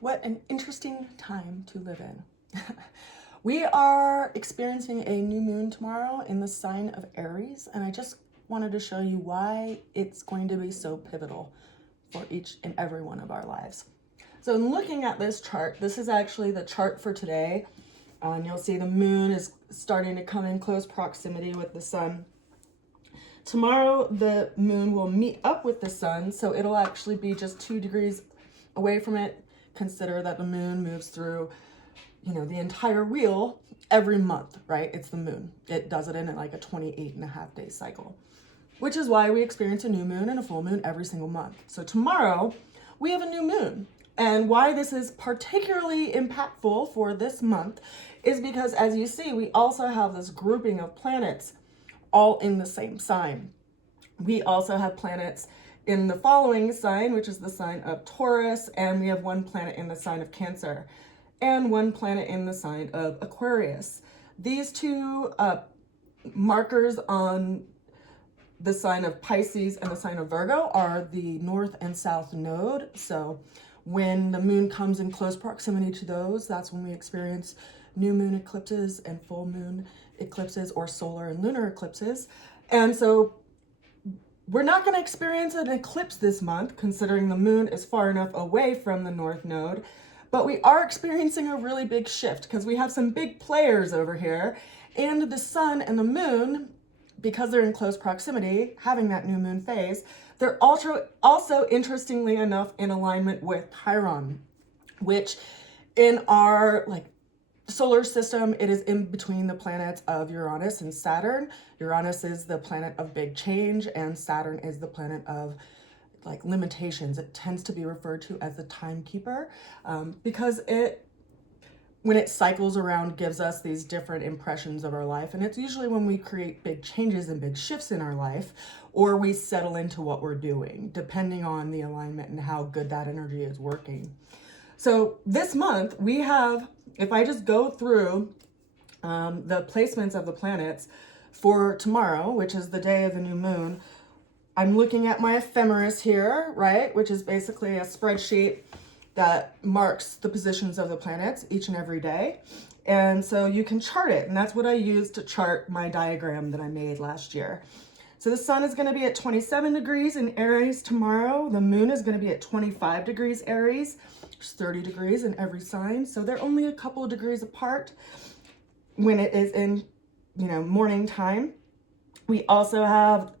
What an interesting time to live in. We are experiencing a new moon tomorrow in the sign of Aries, and I just wanted to show you why it's going to be so pivotal for each and every one of our lives. So in looking at this chart, this is actually the chart for today. And you'll see the moon is starting to come in close proximity with the sun. Tomorrow, the moon will meet up with the sun, so it'll actually be just 2 degrees away from it. Consider that the moon moves through, the entire wheel every month, right? It's the moon. It does it in like a 28.5-day cycle, which is why we experience a new moon and a full moon every single month. So tomorrow, we have a new moon. And why this is particularly impactful for this month is because, as you see, we also have this grouping of planets all in the same sign. We also have planets in the following sign, which is the sign of Taurus, and we have one planet in the sign of Cancer and one planet in the sign of Aquarius. These two markers on the sign of Pisces and the sign of Virgo are the north and south node. So when the moon comes in close proximity to those, that's when we experience new moon eclipses and full moon eclipses, or solar and lunar eclipses. And so we're not going to experience an eclipse this month, considering the moon is far enough away from the north node, but we are experiencing a really big shift because we have some big players over here, and the sun and the moon, because they're in close proximity, having that new moon phase, they're also interestingly enough in alignment with Chiron, which in our solar system, it is in between the planets of Uranus and Saturn. Uranus is the planet of big change, and Saturn is the planet of limitations. It tends to be referred to as the timekeeper because when it cycles around, gives us these different impressions of our life. And it's usually when we create big changes and big shifts in our life, or we settle into what we're doing, depending on the alignment and how good that energy is working. So this month we have, if I just go through the placements of the planets for tomorrow, which is the day of the new moon, I'm looking at my ephemeris here, right? Which is basically a spreadsheet that marks the positions of the planets each and every day. And so you can chart it. And that's what I used to chart my diagram that I made last year. So the sun is going to be at 27 degrees in Aries tomorrow. The moon is going to be at 25 degrees Aries. There's 30 degrees in every sign. So they're only a couple of degrees apart when it is in, morning time. We also have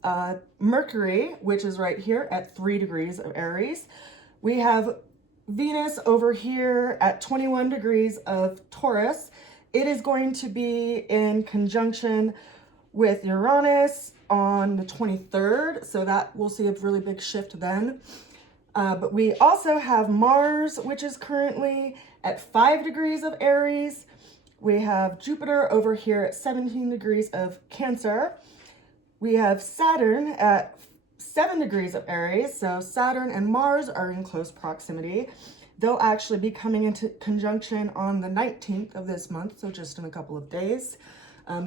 Mercury, which is right here at 3 degrees of Aries. We have Venus over here at 21 degrees of Taurus. It is going to be in conjunction with Uranus on the 23rd, so that we'll see a really big shift then. But we also have Mars, which is currently at 5 degrees of Aries. We have Jupiter over here at 17 degrees of Cancer. We have Saturn at 7 degrees of Aries. So Saturn and Mars are in close proximity. They'll actually be coming into conjunction on the 19th of this month, so just in a couple of days.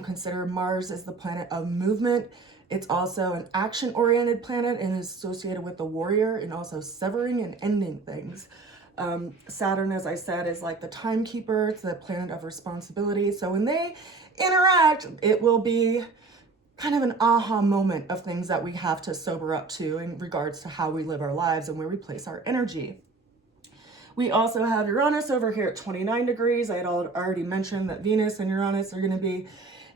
Consider Mars as the planet of movement. It's also an action-oriented planet and is associated with the warrior and also severing and ending things. Saturn, as I said, is like the timekeeper. It's the planet of responsibility. So when they interact, it will be kind of an aha moment of things that we have to sober up to in regards to how we live our lives and where we place our energy. We also have Uranus over here at 29 degrees. I had already mentioned that Venus and Uranus are going to be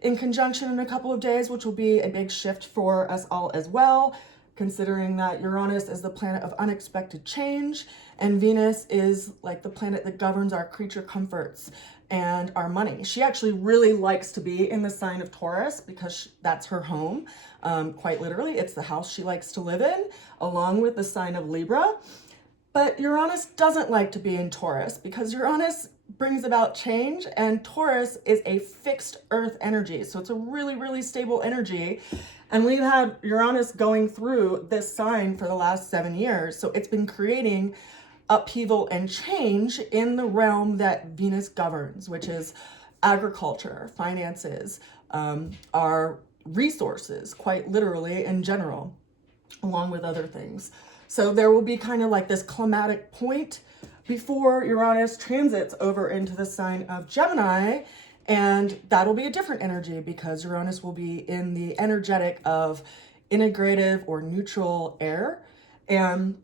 in conjunction in a couple of days, which will be a big shift for us all as well, considering that Uranus is the planet of unexpected change, and Venus is like the planet that governs our creature comforts and our money. She actually really likes to be in the sign of Taurus because that's her home. Quite literally, it's the house she likes to live in, along with the sign of Libra. But Uranus doesn't like to be in Taurus because Uranus brings about change, and Taurus is a fixed earth energy. So it's a really, really stable energy. And we've had Uranus going through this sign for the last 7 years. So it's been creating upheaval and change in the realm that Venus governs, which is agriculture, finances, our resources, quite literally in general, along with other things. So there will be kind of like this climatic point before Uranus transits over into the sign of Gemini, and that'll be a different energy because Uranus will be in the energetic of integrative or neutral air, and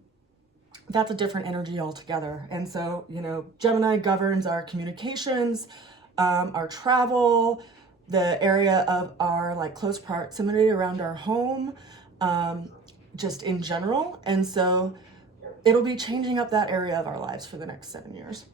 that's a different energy altogether. And so, you know, Gemini governs our communications, our travel, the area of our like close proximity around our home, just in general. And so it'll be changing up that area of our lives for the next 7 years.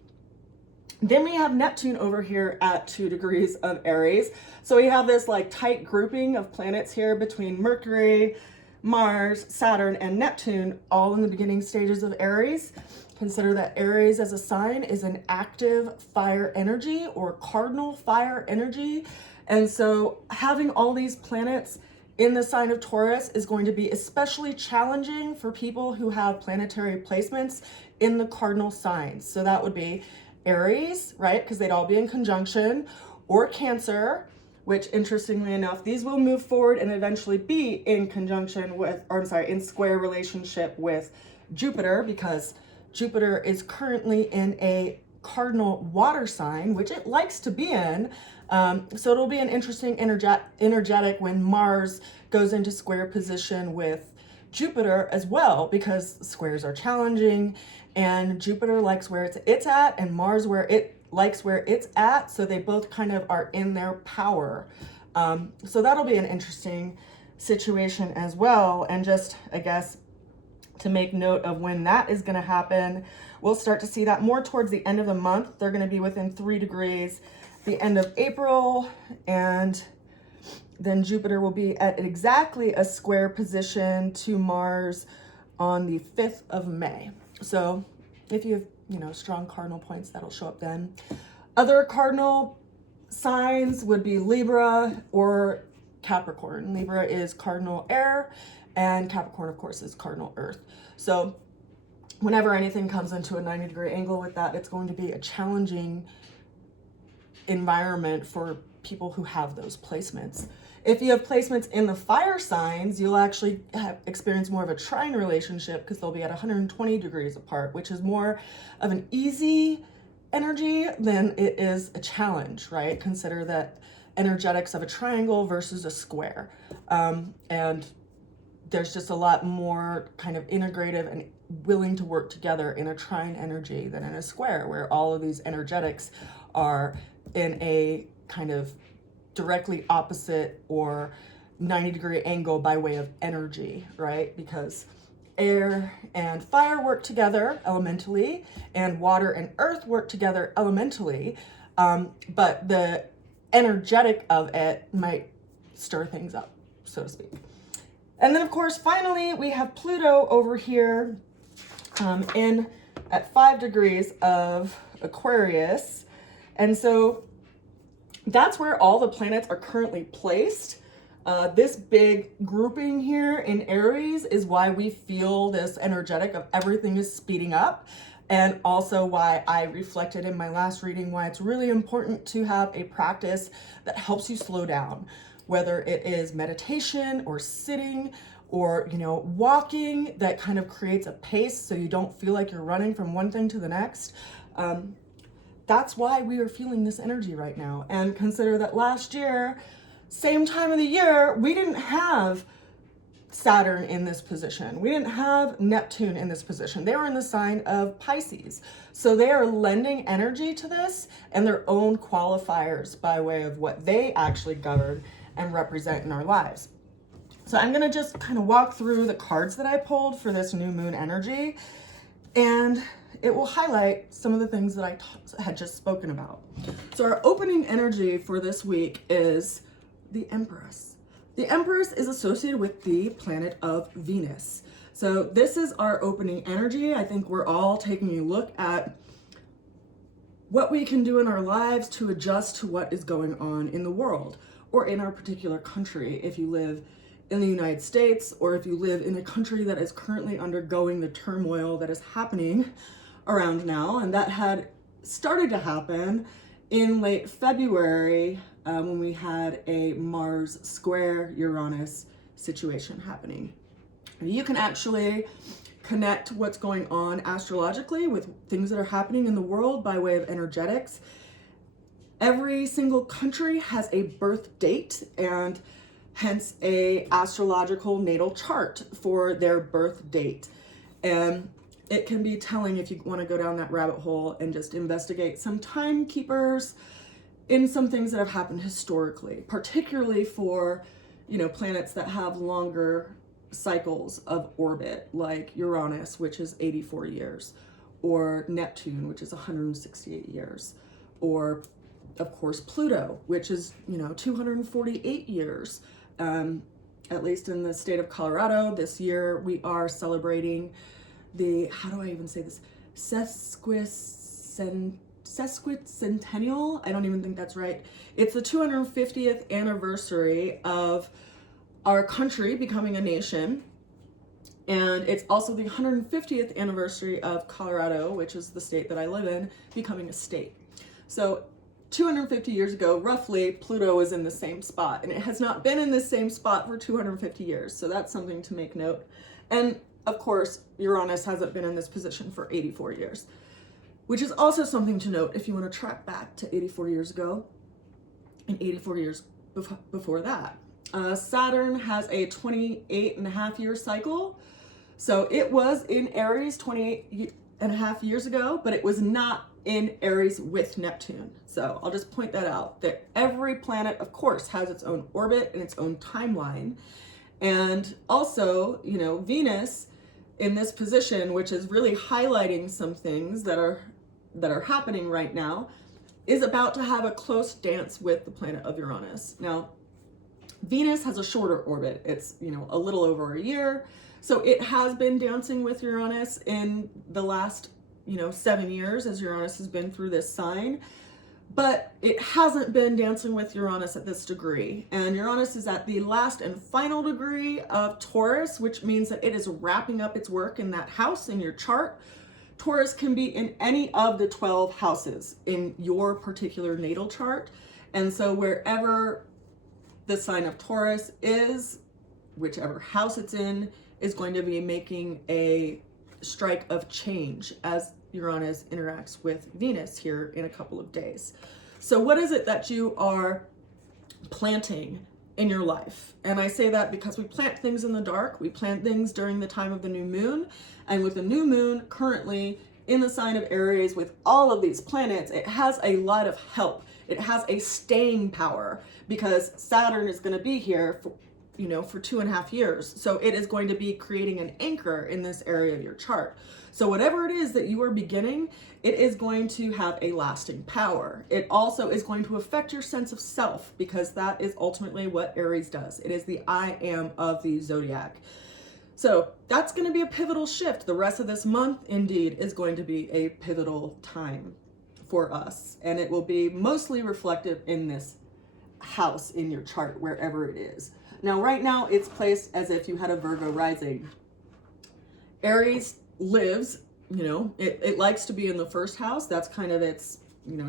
Then we have Neptune over here at 2 degrees of Aries. So we have this like tight grouping of planets here between Mercury, Mars, Saturn, and Neptune, all in the beginning stages of Aries. Consider that Aries as a sign is an active fire energy or cardinal fire energy. And so having all these planets in the sign of Taurus is going to be especially challenging for people who have planetary placements in the cardinal signs. So that would be Aries, right? Because they'd all be in conjunction, or Cancer, which interestingly enough, these will move forward and eventually be in conjunction with, or I'm sorry, in square relationship with Jupiter, because Jupiter is currently in a cardinal water sign, which it likes to be in. So it'll be an interesting energetic when Mars goes into square position with Jupiter as well, because squares are challenging and Jupiter likes where it's at, and Mars where it likes where it's at. So they both kind of are in their power. So that'll be an interesting situation as well. And just, I guess, to make note of when that is going to happen, we'll start to see that more towards the end of the month. They're going to be within 3 degrees the end of April, and then Jupiter will be at exactly a square position to Mars on the 5th of May. So if you have, you know, strong cardinal points, that'll show up then. Other cardinal signs would be Libra or Capricorn. Libra is cardinal air, and Capricorn, of course, is cardinal earth. So whenever anything comes into a 90-degree angle with that, it's going to be a challenging environment for people who have those placements. If you have placements in the fire signs, you'll actually experience more of a trine relationship because they'll be at 120 degrees apart, which is more of an easy energy than it is a challenge, right? Consider that energetics of a triangle versus a square. And there's just a lot more kind of integrative and willing to work together in a trine energy than in a square, where all of these energetics are in a kind of directly opposite or 90-degree angle by way of energy, right? Because air and fire work together elementally, and water and earth work together elementally, but the energetic of it might stir things up, so to speak. And then, of course, finally, we have Pluto over here in at 5 degrees of Aquarius. And so that's where all the planets are currently placed. This big grouping here in Aries is why we feel this energetic of everything is speeding up, and also why I reflected in my last reading why it's really important to have a practice that helps you slow down, whether it is meditation or sitting or, you know, walking, that kind of creates a pace so you don't feel like you're running from one thing to the next. That's why we are feeling this energy right now. And consider that last year, same time of the year, we didn't have Saturn in this position. We didn't have Neptune in this position. They were in the sign of Pisces. So they are lending energy to this and their own qualifiers by way of what they actually govern and represent in our lives. So I'm going to just kind of walk through the cards that I pulled for this new moon energy, and it will highlight some of the things that I had just spoken about. So our opening energy for this week is the Empress. The Empress is associated with the planet of Venus. So this is our opening energy. I think we're all taking a look at what we can do in our lives to adjust to what is going on in the world or in our particular country. If you live in the United States, or if you live in a country that is currently undergoing the turmoil that is happening around now, and that had started to happen in late February when we had a Mars square Uranus situation happening. You can actually connect what's going on astrologically with things that are happening in the world by way of energetics. Every single country has a birth date and hence a astrological natal chart for their birth date. And it can be telling if you want to go down that rabbit hole and just investigate some timekeepers in some things that have happened historically, particularly for, planets that have longer cycles of orbit, like Uranus, which is 84 years, or Neptune, which is 168 years, or of course Pluto, which is 248 years. At least in the state of Colorado this year, we are celebrating the, how do I even say this, sesquicentennial. I don't even think that's right. It's the 250th anniversary of our country becoming a nation. And it's also the 150th anniversary of Colorado, which is the state that I live in, becoming a state. So 250 years ago, roughly, Pluto was in the same spot, and it has not been in the same spot for 250 years. So that's something to make note. And of course, Uranus hasn't been in this position for 84 years, which is also something to note if you want to track back to 84 years ago and 84 years before that. Saturn has a 28.5-year cycle. So it was in Aries 28.5 years ago, but it was not in Aries with Neptune. So I'll just point that out, that every planet, of course, has its own orbit and its own timeline. And also, Venus in this position, which is really highlighting some things that are happening right now, is about to have a close dance with the planet of Uranus. Now, Venus has a shorter orbit. It's, a little over a year. So it has been dancing with Uranus in the last, 7 years as Uranus has been through this sign. But it hasn't been dancing with Uranus at this degree. And Uranus is at the last and final degree of Taurus, which means that it is wrapping up its work in that house in your chart. Taurus can be in any of the 12 houses in your particular natal chart. And so wherever the sign of Taurus is, whichever house it's in, is going to be making a strike of change as Uranus interacts with Venus here in a couple of days. So what is it that you are planting in your life? And I say that because we plant things in the dark. We plant things during the time of the new moon. And with the new moon currently in the sign of Aries with all of these planets, it has a lot of help. It has a staying power because Saturn is going to be here for, for 2.5 years. So it is going to be creating an anchor in this area of your chart. So whatever it is that you are beginning, it is going to have a lasting power. It also is going to affect your sense of self because that is ultimately what Aries does. It is the I am of the zodiac. So that's going to be a pivotal shift. The rest of this month, indeed, is going to be a pivotal time for us. And it will be mostly reflective in this house in your chart, wherever it is. Now, right now, it's placed as if you had a Virgo rising. Aries lives, it likes to be in the first house. That's kind of its,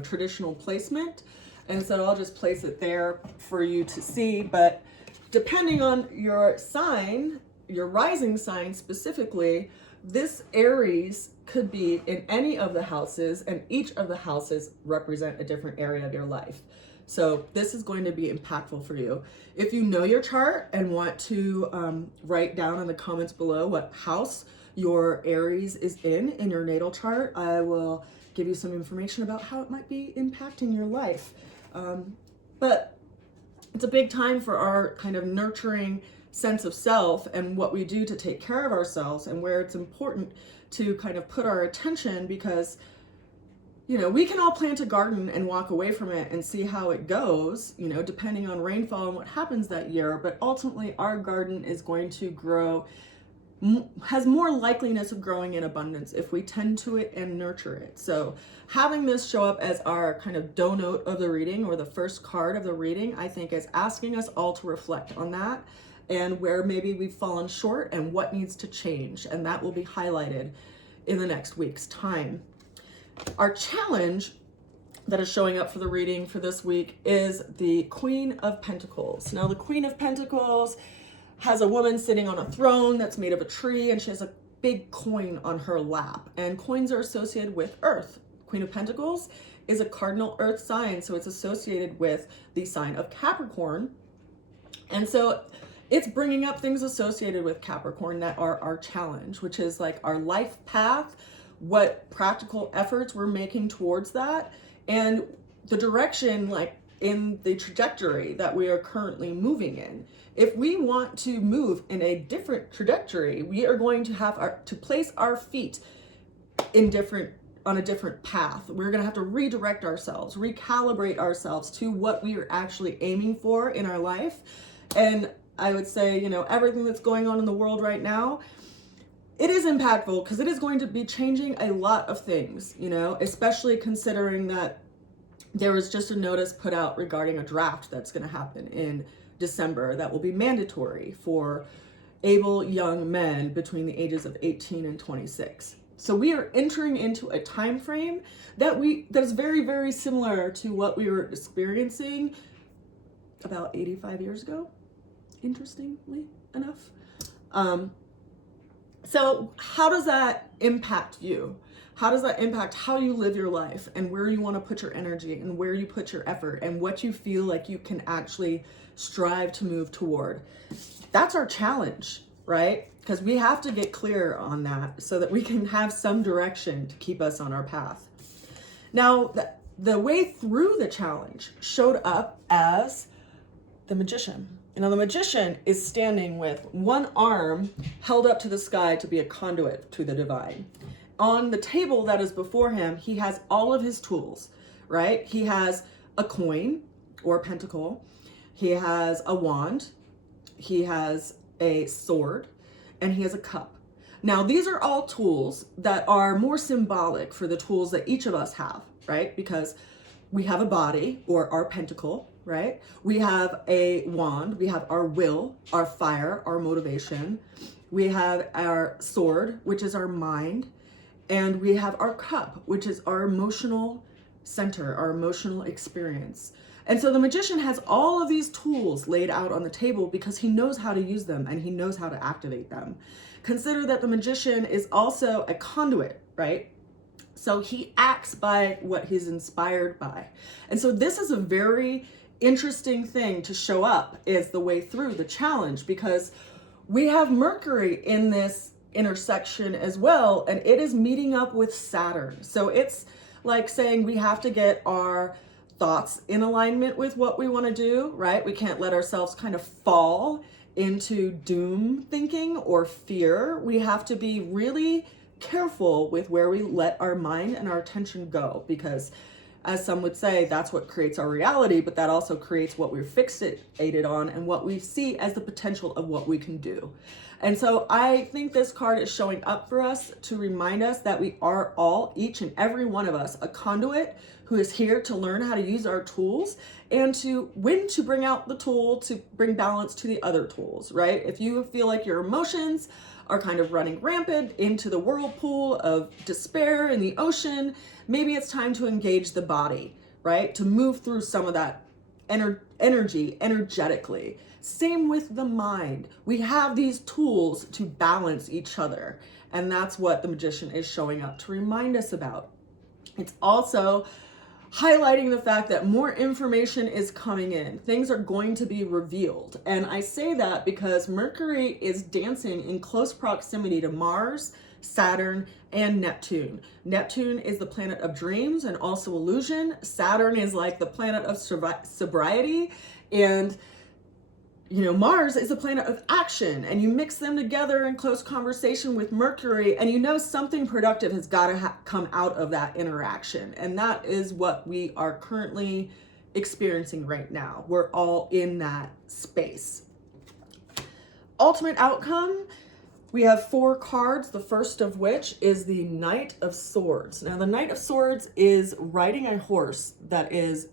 traditional placement. And so I'll just place it there for you to see. But depending on your sign, your rising sign specifically, this Aries could be in any of the houses, and each of the houses represent a different area of your life. So this is going to be impactful for you. If you know your chart and want to write down in the comments below what house your Aries is in your natal chart, I will give you some information about how it might be impacting your life. But it's a big time for our kind of nurturing sense of self and what we do to take care of ourselves, and where it's important to kind of put our attention, because we can all plant a garden and walk away from it and see how it goes, depending on rainfall and what happens that year. But ultimately, our garden is going to grow, has more likeliness of growing in abundance if we tend to it and nurture it. So having this show up as our kind of do note of the reading, or the first card of the reading, I think is asking us all to reflect on that and where maybe we've fallen short and what needs to change. And that will be highlighted in the next week's time. Our challenge that is showing up for the reading for this week is the Queen of Pentacles. Now, the Queen of Pentacles has a woman sitting on a throne that's made of a tree, and she has a big coin on her lap, and coins are associated with Earth. Queen of Pentacles is a cardinal Earth sign, so it's associated with the sign of Capricorn. And so it's bringing up things associated with Capricorn that are our challenge, which is like our life path, what practical efforts we're making towards that, and the direction, like in the trajectory that we are currently moving in. If we want to move in a different trajectory, we are going to have to place our feet on a different path. We're going to have to redirect ourselves, recalibrate ourselves to what we are actually aiming for in our life. And I would say, you know, everything that's going on in the world right now, it is impactful because it is going to be changing a lot of things, you know, especially considering that there was just a notice put out regarding a draft that's going to happen in December that will be mandatory for able young men between the ages of 18 and 26. So we are entering into a time frame that is very, very similar to what we were experiencing about 85 years ago, interestingly enough. So how does that impact you? How does that impact how you live your life and where you want to put your energy and where you put your effort and what you feel like you can actually strive to move toward? That's our challenge, right? Because we have to get clear on that so that we can have some direction to keep us on our path. Now, the way through the challenge showed up as the Magician. You know, the Magician is standing with one arm held up to the sky to be a conduit to the divine. On the table that is before him, he has all of his tools, right? He has a coin or a pentacle. He has a wand. He has a sword, and he has a cup. Now, these are all tools that are more symbolic for the tools that each of us have, right? Because we have a body or our pentacle, right? We have a wand. We have our will, our fire, our motivation. We have our sword, which is our mind. And we have our cup, which is our emotional center, our emotional experience. And so the Magician has all of these tools laid out on the table because he knows how to use them and he knows how to activate them. Consider that the Magician is also a conduit, right? So he acts by what he's inspired by. And so this is a very interesting thing to show up is the way through the challenge, because we have Mercury in this intersection as well, and it is meeting up with Saturn. So it's like saying we have to get our thoughts in alignment with what we want to do, right? We can't let ourselves kind of fall into doom thinking or fear. We have to be really careful with where we let our mind and our attention go, because as some would say, that's what creates our reality, but that also creates what we're fixated on and what we see as the potential of what we can do. And so I think this card is showing up for us to remind us that we are all, each and every one of us, a conduit who is here to learn how to use our tools and to when to bring out the tool to bring balance to the other tools, right? If you feel like your emotions are kind of running rampant into the whirlpool of despair in the ocean, maybe it's time to engage the body, right? To move through some of that energy energetically. Same with the mind. We have these tools to balance each other. And that's what the Magician is showing up to remind us about. It's also highlighting the fact that more information is coming in. Things are going to be revealed. And I say that because Mercury is dancing in close proximity to Mars, Saturn, and Neptune. Neptune is the planet of dreams and also illusion. Saturn is like the planet of sobriety. And you know, Mars is a planet of action, and you mix them together in close conversation with Mercury, and you know something productive has got to come out of that interaction. And that is what we are currently experiencing right now. We're all in that space. Ultimate outcome, we have 4 cards, the first of which is the Knight of Swords. Now, the Knight of Swords is riding a horse that is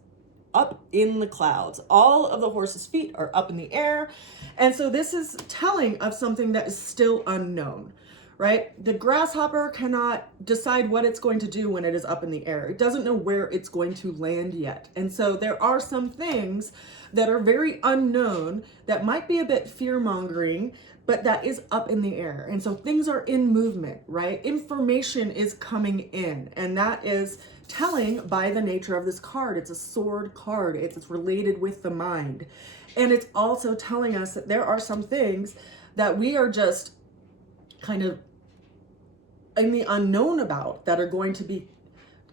up in the clouds. All of the horse's feet are up in the air. And so this is telling of something that is still unknown, right? The grasshopper cannot decide what it's going to do when it is up in the air. It doesn't know where it's going to land yet. And so there are some things that are very unknown that might be a bit fear-mongering but that is up in the air. And so things are in movement, right? Information is coming in, and that is telling by the nature of this card. It's a sword card. It's related with the mind. And it's also telling us that there are some things that we are just kind of in the unknown about that are going to be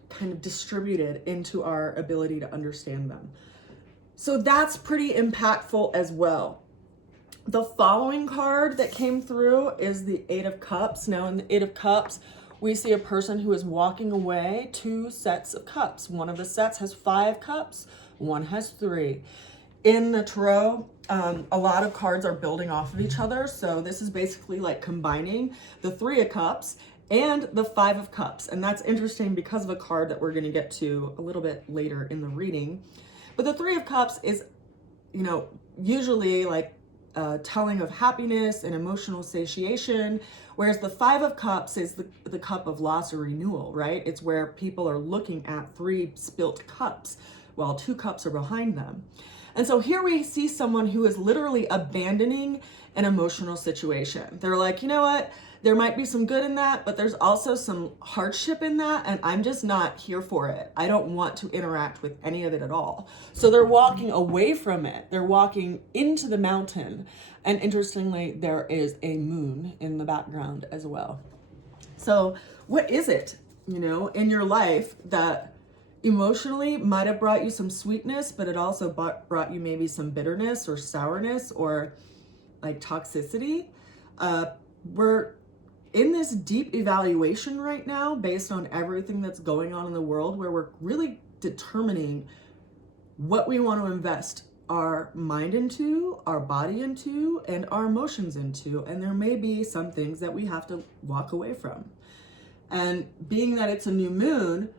kind of distributed into our ability to understand them. So that's pretty impactful as well. The following card that came through is the Eight of Cups. Now in the Eight of Cups, we see a person who is walking away 2 sets of cups. One of the sets has 5 cups, one has 3. In the tarot, a lot of cards are building off of each other. So this is basically like combining the 3 of Cups and the 5 of Cups. And that's interesting because of a card that we're going to get to a little bit later in the reading. But the 3 of Cups is, you know, usually like telling of happiness and emotional satiation, whereas the 5 of Cups is the cup of loss or renewal, right? It's where people are looking at 3 spilt cups while 2 cups are behind them. And so here we see someone who is literally abandoning an emotional situation. They're like, you know what? There might be some good in that, but there's also some hardship in that, and I'm just not here for it. I don't want to interact with any of it at all. So they're walking away from it. They're walking into the mountain. And interestingly, there is a moon in the background as well. So what is it, you know, in your life that emotionally might have brought you some sweetness, but it also brought you maybe some bitterness or sourness or like toxicity? We're in this deep evaluation right now based on everything that's going on in the world, where we're really determining what we want to invest our mind into, our body into, and our emotions into. And there may be some things that we have to walk away from. And being that it's a new moon,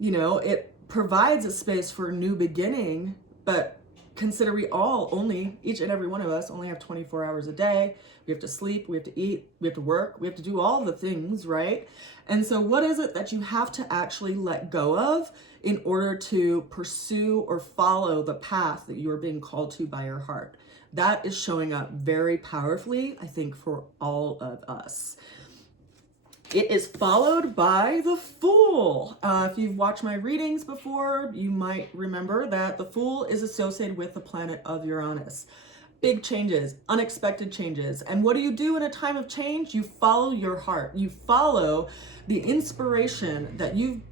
you know, it provides a space for a new beginning, but consider we all each and every one of us only have 24 hours a day. We have to sleep, we have to eat, we have to work, we have to do all the things, right? And so what is it that you have to actually let go of in order to pursue or follow the path that you are being called to by your heart? That is showing up very powerfully, I think, for all of us. It is followed by the Fool. If you've watched my readings before, you might remember that the Fool is associated with the planet of Uranus. Big changes, unexpected changes. And what do you do in a time of change? You follow your heart. You follow the inspiration that you've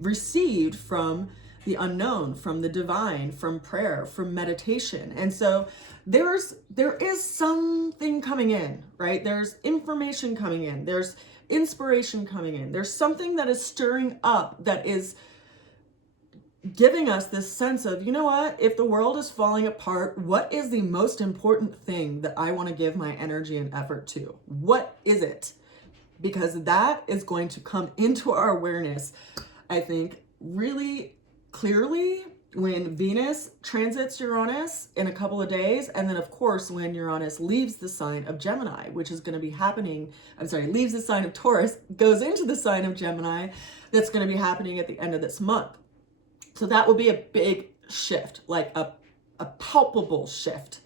received from the unknown, from the divine, from prayer, from meditation. And so there is something coming in, right? There's information coming in. There's inspiration coming in. There's something that is stirring up that is giving us this sense of, you know what, if the world is falling apart, what is the most important thing that I want to give my energy and effort to? What is it? Because that is going to come into our awareness, I think, really clearly when Venus transits Uranus in a couple of days. And then, of course, when Uranus leaves the sign of Gemini, which is going to be happening, leaves the sign of Taurus, goes into the sign of Gemini, that's going to be happening at the end of this month. So that will be a big shift, like a palpable shift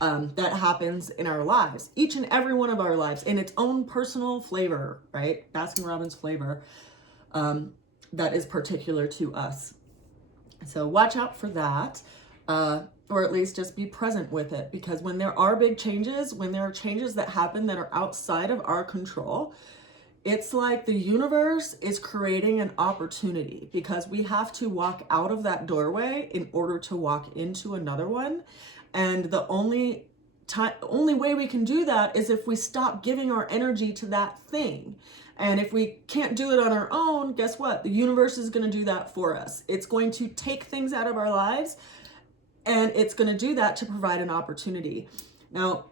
that happens in our lives, each and every one of our lives, in its own personal flavor, right? Baskin-Robbins flavor that is particular to us. So watch out for that, or at least just be present with it, because when there are big changes, when there are changes that happen that are outside of our control, it's like the universe is creating an opportunity, because we have to walk out of that doorway in order to walk into another one. And the only way we can do that is if we stop giving our energy to that thing. And if we can't do it on our own, guess what? The universe is going to do that for us. It's going to take things out of our lives, and it's going to do that to provide an opportunity. Now,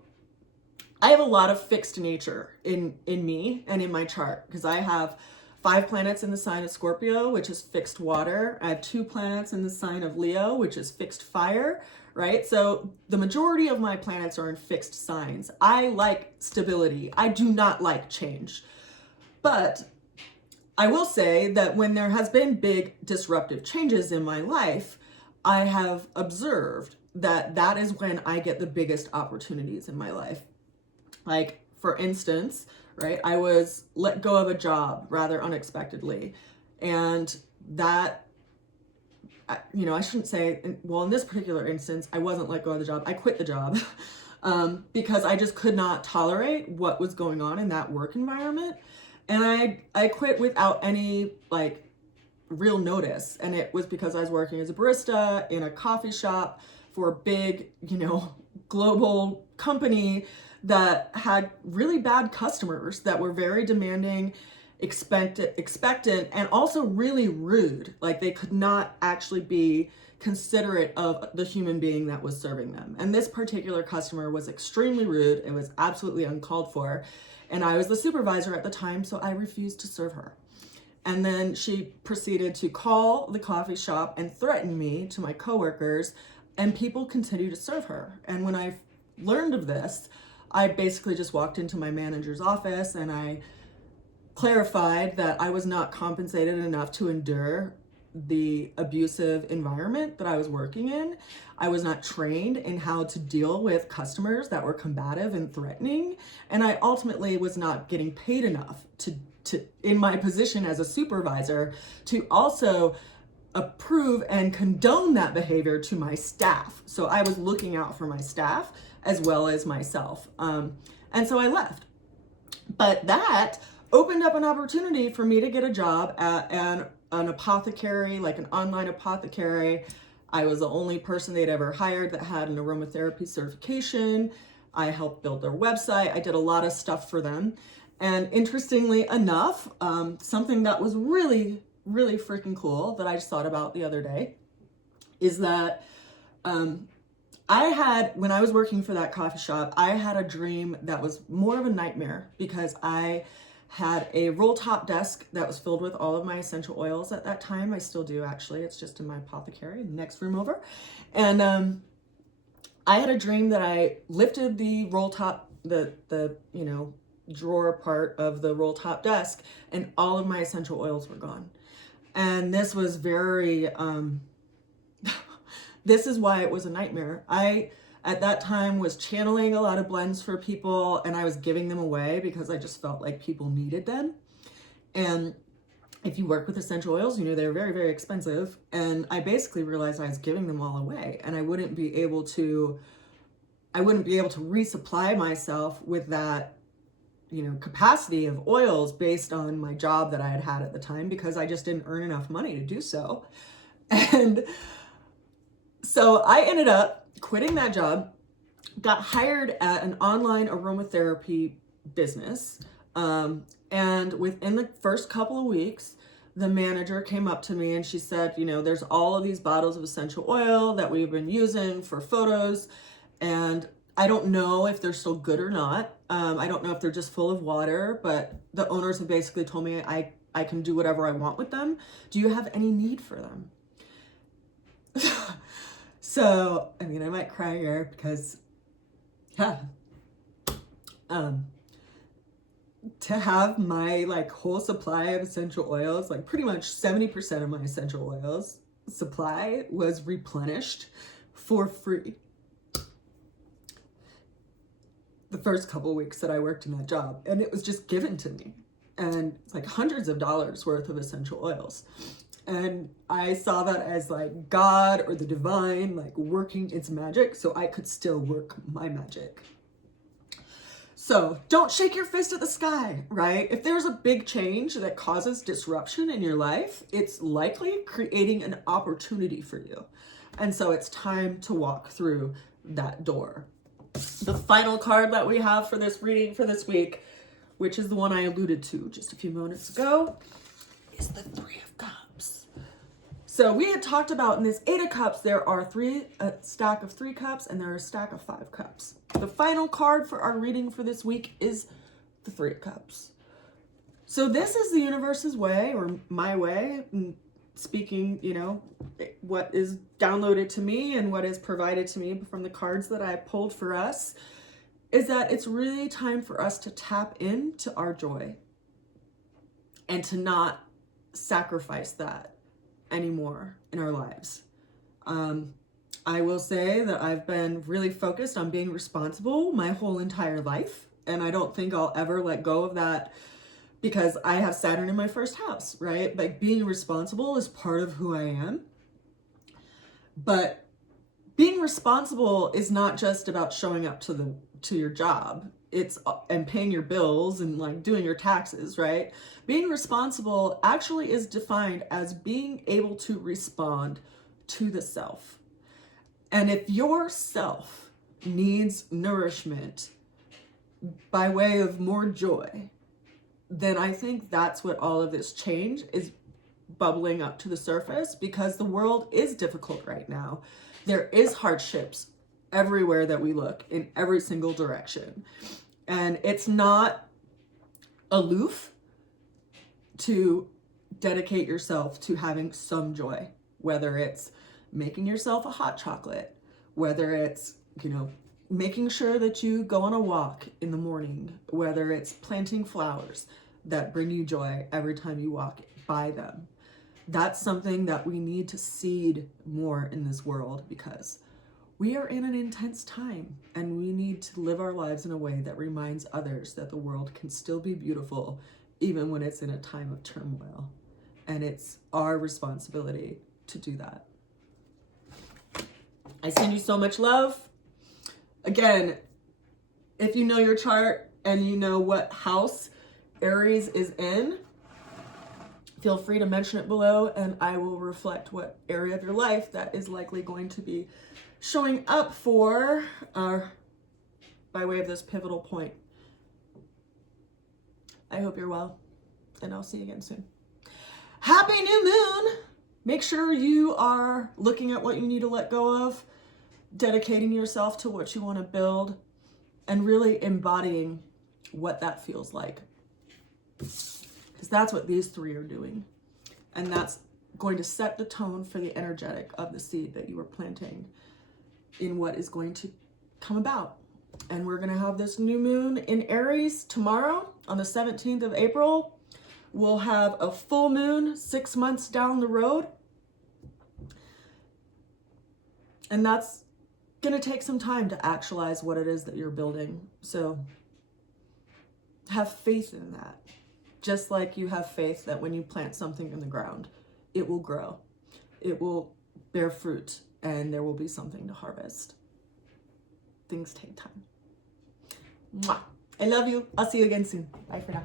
I have a lot of fixed nature in me and in my chart, because I have 5 planets in the sign of Scorpio, which is fixed water. I have 2 planets in the sign of Leo, which is fixed fire, right? So the majority of my planets are in fixed signs. I like stability. I do not like change. But I will say that when there has been big disruptive changes in my life, I have observed that that is when I get the biggest opportunities in my life. Like, for instance, right, I was let go of a job rather unexpectedly. And that, you know, I shouldn't say, well, in this particular instance, I wasn't let go of the job. I quit the job because I just could not tolerate what was going on in that work environment. And I quit without any, like, real notice. And it was because I was working as a barista in a coffee shop for a big, you know, global company that had really bad customers that were very demanding, expectant, and also really rude. Like, they could not actually be considerate of the human being that was serving them. And this particular customer was extremely rude. It was absolutely uncalled for. And I was the supervisor at the time, so I refused to serve her. And then she proceeded to call the coffee shop and threaten me to my coworkers, and people continued to serve her. And when I learned of this, I basically just walked into my manager's office and I clarified that I was not compensated enough to endure the abusive environment that I was working in. I was not trained in how to deal with customers that were combative and threatening. And I ultimately was not getting paid enough to in my position as a supervisor to also approve and condone that behavior to my staff. So I was looking out for my staff as well as myself. And so I left. But that opened up an opportunity for me to get a job at an apothecary, like an online apothecary. I was the only person they'd ever hired that had an aromatherapy certification. I helped build their website. I did a lot of stuff for them. And interestingly enough, something that was really, really freaking cool that I just thought about the other day is that when I was working for that coffee shop, I had a dream that was more of a nightmare because I had a roll top desk that was filled with all of my essential oils at that time. I still do, actually. It's just in my apothecary, next room over. And I had a dream that I lifted the roll top, the you know, drawer part of the roll top desk, and all of my essential oils were gone. And this was very, this is why it was a nightmare. I, at that time, was channeling a lot of blends for people, and I was giving them away because I just felt like people needed them. And if you work with essential oils, you know, they're very, very expensive. And I basically realized I was giving them all away, and I wouldn't be able to resupply myself with that, you know, capacity of oils based on my job that I had at the time, because I just didn't earn enough money to do so. And so I ended up quitting that job, got hired at an online aromatherapy business. And within the first couple of weeks, the manager came up to me and she said, you know, there's all of these bottles of essential oil that we've been using for photos, and I don't know if they're still good or not. I don't know if they're just full of water, but the owners have basically told me I can do whatever I want with them. Do you have any need for them? So, I mean, I might cry here because, yeah, to have my like whole supply of essential oils, like pretty much 70% of my essential oils supply was replenished for free the first couple of weeks that I worked in that job. And it was just given to me. And it's like hundreds of dollars worth of essential oils. And I saw that as like God or the divine, like working its magic so I could still work my magic. So don't shake your fist at the sky, right? If there's a big change that causes disruption in your life, it's likely creating an opportunity for you. And so it's time to walk through that door. The final card that we have for this reading for this week, which is the one I alluded to just a few moments ago, is the Three of Cups. So we had talked about in this Eight of Cups, there are a stack of 3 cups and there are a stack of 5 cups. The final card for our reading for this week is the Three of Cups. So this is the universe's way, or my way, speaking, you know, what is downloaded to me and what is provided to me from the cards that I pulled for us, is that it's really time for us to tap into our joy and to not sacrifice that anymore in our lives. I will say that I've been really focused on being responsible my whole entire life And I don't think I'll ever let go of that because I have Saturn in my first house, right? Like being responsible is part of who I am. But being responsible is not just about showing up to your job. It's and paying your bills and like doing your taxes, right? Being responsible actually is defined as being able to respond to the self. And if your self needs nourishment by way of more joy, then I think that's what all of this change is bubbling up to the surface, because the world is difficult right now. There is hardships everywhere that we look, in every single direction. And it's not aloof to dedicate yourself to having some joy, whether it's making yourself a hot chocolate, whether it's, making sure that you go on a walk in the morning, whether it's planting flowers that bring you joy every time you walk by them. That's something that we need to seed more in this world, because we are in an intense time and we need to live our lives in a way that reminds others that the world can still be beautiful even when it's in a time of turmoil. And it's our responsibility to do that. I send you so much love. Again, if you know your chart and you know what house Aries is in, feel free to mention it below and I will reflect what area of your life that is likely going to be showing up for by way of this pivotal point. I hope you're well, and I'll see you again soon. Happy new moon! Make sure you are looking at what you need to let go of, dedicating yourself to what you want to build, and really embodying what that feels like. Because that's what these three are doing. And that's going to set the tone for the energetic of the seed that you are planting in what is going to come about. And we're going to have this new moon in Aries tomorrow on the 17th of April. We'll have a full moon 6 months down the road. And that's going to take some time to actualize what it is that you're building. So have faith in that. Just like you have faith that when you plant something in the ground, it will grow. It will bear fruit and there will be something to harvest. Things take time. Mwah. I love you. I'll see you again soon. Bye for now.